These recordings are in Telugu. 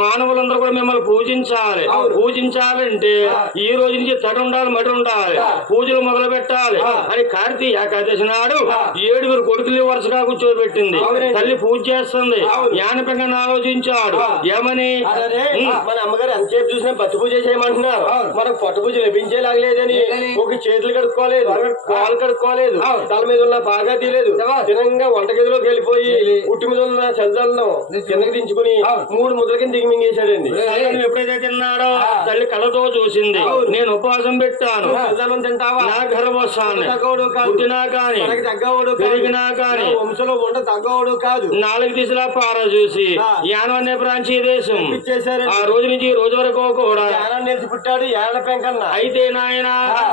మానవులందరూ కూడా మిమ్మల్ని పూజించాలంటే ఈ రోజు నుంచి తడి ఉండాలి, మడి ఉండాలి, పూజలు మొదలు పెట్టాలి అని కార్తీక ఏకాదశి నాడు 7 కొడుకులు వరుసగా కూర్చోబెట్టింది. తల్లి పూజ చేస్తుంది. జ్ఞానపంగాన్ని ఆలోచించాడు. ఏమని? మన అమ్మగారు ఎంతసేపు చూసినా పత్తి పూజ చేయమంటున్నారు, మనకు పట్టు పూజ లభించేలాగలేదని ఒక చేతులు కడుక్కోలేదు, కాలు కడుక్కోలేదు, తల మీద ఉన్న బాగా తీయలేదు, తినంగా వంటగదిలోకి వెళ్ళిపోయి ఉట్టి మీద ఉన్న చల్లను కిందకి దించుకుని 3 ముద్ర కింద దిగి మింగేశాడండి. ఎప్పుడైతే తిన్నాడో తల్లి కళ్ళతో చూసింది. నేను ఉపవాసం పెట్టాను, తింటావా, నా గర్భవసాన్ని పుట్టినా కాని పెరిగినా కాని వంశంలో ఉండ తగ్గవాడు కాదు. 4 దిశలా పార చూసి యానం అనే ప్రాంతీయ దేశం ఆ రోజు నుంచి ఈ రోజు వరకు కూడా నిలిచి పుట్టాడు యాన పెంకన్న. అయితే నాయన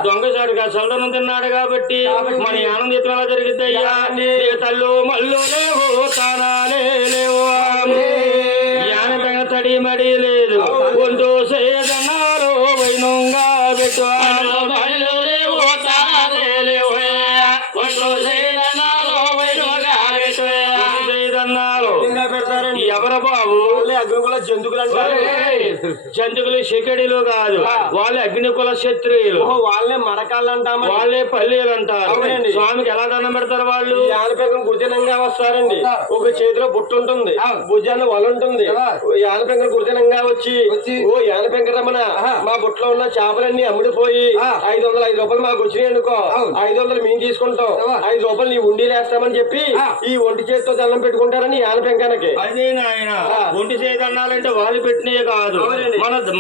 దొంగసాడుగా చల్లదనం తిన్నాడు కాబట్టి మన యానం ఎత్తు ఎలా జరిగిద్ది అయ్యా? తల్లు మల్లు లేవు, తానాలే లేవు, యాన పెంక తడి మడి లేదు, ఒంటూ సేదన్నారు వైనంగా పెట్టు ఎవరు బాబు? అగ్నికుల జంతుకులు అంటారు. జంతుకులు శకడిలు కాదు, వాళ్ళే అగ్నికుల క్షత్రియులు, వాళ్ళే మరకాళ్ళు అంటాము, వాళ్ళే పల్లెలు అంటారు. స్వామికి ఎలా దండం పెడతారు వాళ్ళు? యానపెంకం గుర్తినంగా వస్తారండి. ఒక చేతిలో బుట్ట ఉంటుంది, భుజాన్ని వల ఉంటుంది. యానపెంకం గుర్తినంగా వచ్చి ఓ యానపెంక రమణ, మా బుట్టలో ఉన్న చేపలన్నీ అమ్ముడిపోయి 505 రూపాయలు మాకు వచ్చినాయి అనుకో, 500 మేము తీసుకుంటాం, 5 రూపాయలు నీ ఉండి వేస్తామని చెప్పి ఈ ఒంటి చేతితో దండం పెట్టుకుంటారని యానపెంకానికి. అదే నాయన ఒంటి చేదన్నాలంటే వాళ్ళు పెట్టినవి కాదు.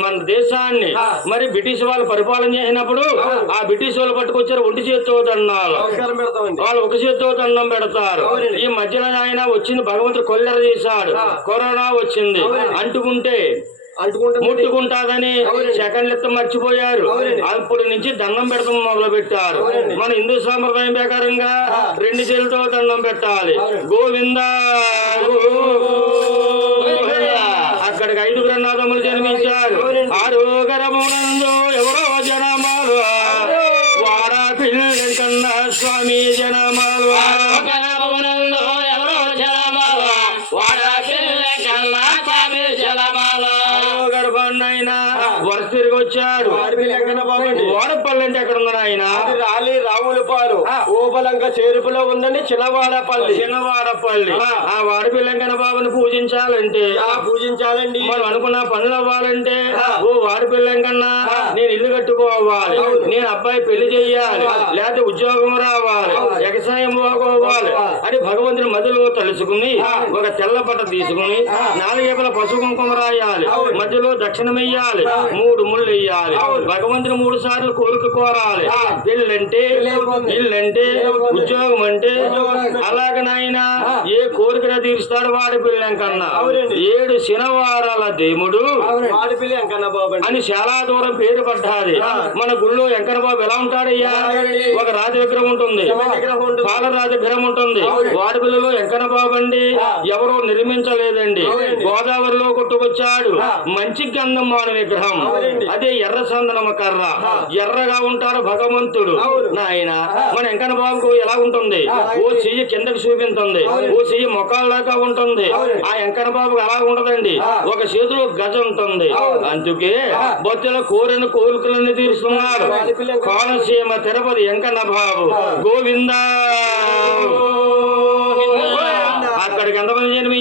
మన దేశాన్ని మరి బ్రిటిష్ వాళ్ళు పరిపాలన చేసినప్పుడు ఆ బ్రిటిష్ వాళ్ళు పట్టుకొచ్చారు ఒంటి చేతితో దండాలు. వాళ్ళు ఒక చేతితో దండం పెడతారు. ఈ మధ్యలో ఆయన వచ్చింది భగవంతుడు కొల్లెర చేశాడు, కరోనా వచ్చింది, అంటుకుంటే ముట్టుకుంటాదని సెకండ్లు ఎత్త మర్చిపోయారు. అప్పుడు నుంచి దండం పెడతాం మొదలు పెట్టారు. మన హిందూ సాంప్రదాయం ప్రకారంగా 2 చేతులతో దండం పెట్టాలి. గోవిందా అక్కడికి 5 అన్నదమ్ములు జన్మించారు. ఆరోగరమునందు ఎవరో జనమాలు, వాడా పిల్లల కన్నా స్వామి జనమాలు, ఎవరో జనమాలు, వాడా పిల్లల కన్నా స్వామి జనమాలు. గర్భాన్నైనా వరుస తిరిగి వచ్చాడు. వాడపల్లి అంటే ఎక్కడ ఉంది ఆయన? రాలి రావులపాలు ఓబలంక చేరుపులో ఉందండి చిన్నవాడపల్లి. ఆ వాడిపిల్లంకన బాబుని పూజించాలంటే మనం అనుకున్న పనులు అవ్వాలంటే ఓ వాడిపిల్లంకన్నా నేను ఇల్లు కట్టుకోవాలి, నేను అబ్బాయి పెళ్లి చెయ్యాలి, లేకపోతే ఉద్యోగం రావాలి, వ్యవసాయం పోవాలి అని భగవంతుని మధ్యలో తలుచుకుని ఒక తెల్ల బట్ట తీసుకుని 4 ఏకల పసుపు కుంకుమ రాయాలి, మధ్యలో దక్షిణం వెయ్యాలి, 3 ముళ్ళు వెయ్యాలి, భగవంతుని 3 సార్లు కోరిక కోరాలి. పెళ్ళంటే ఇల్లంటే ఉద్యోగం అంటే అలాగనైనా ఏ కోరికన తీరుస్తాడు వాడి పిల్లంకన్నా. 7 శనివారాల దేవుడు అని చాలా దూరం పేరు పడ్డాది. మన గుళ్ళో వెంకన్న బాబు ఎలా ఉంటాడయ్యా? ఒక రాజ విగ్రహం ఉంటుంది, పాలరాజ విగ్రహం ఉంటుంది. వాడి పిల్లలో వెంకన్న బాబు అండి ఎవరో నిర్మించలేదండి, గోదావరిలో కొట్టుకొచ్చాడు. మంచి గంధం మాన విగ్రహం, అదే ఎర్ర సందనమ కర్ర, ఎర్రగా ఉంటారు భగవంతుడు. నాయన మన వెంకన్న బాబుకు ఎలా ఉంటుంది? ఓ చెయ్యి కిందకి చూపించింది, ఓ చెయ్యి మొక్కల దాకా ఉంటుంది. ఆ వెంకన్న బాబుకు అలా ఉండదండి, ఒక చేతిలో గజ ఉంటుంది. అందుకే బొత్తెల కోరిన కోరికలన్నీ తీరుస్తున్నాడు. కోనసీమ తిరుపతి వెంకన్న బాబు గోవిందా. అక్కడికి ఎంతమంది జన్మి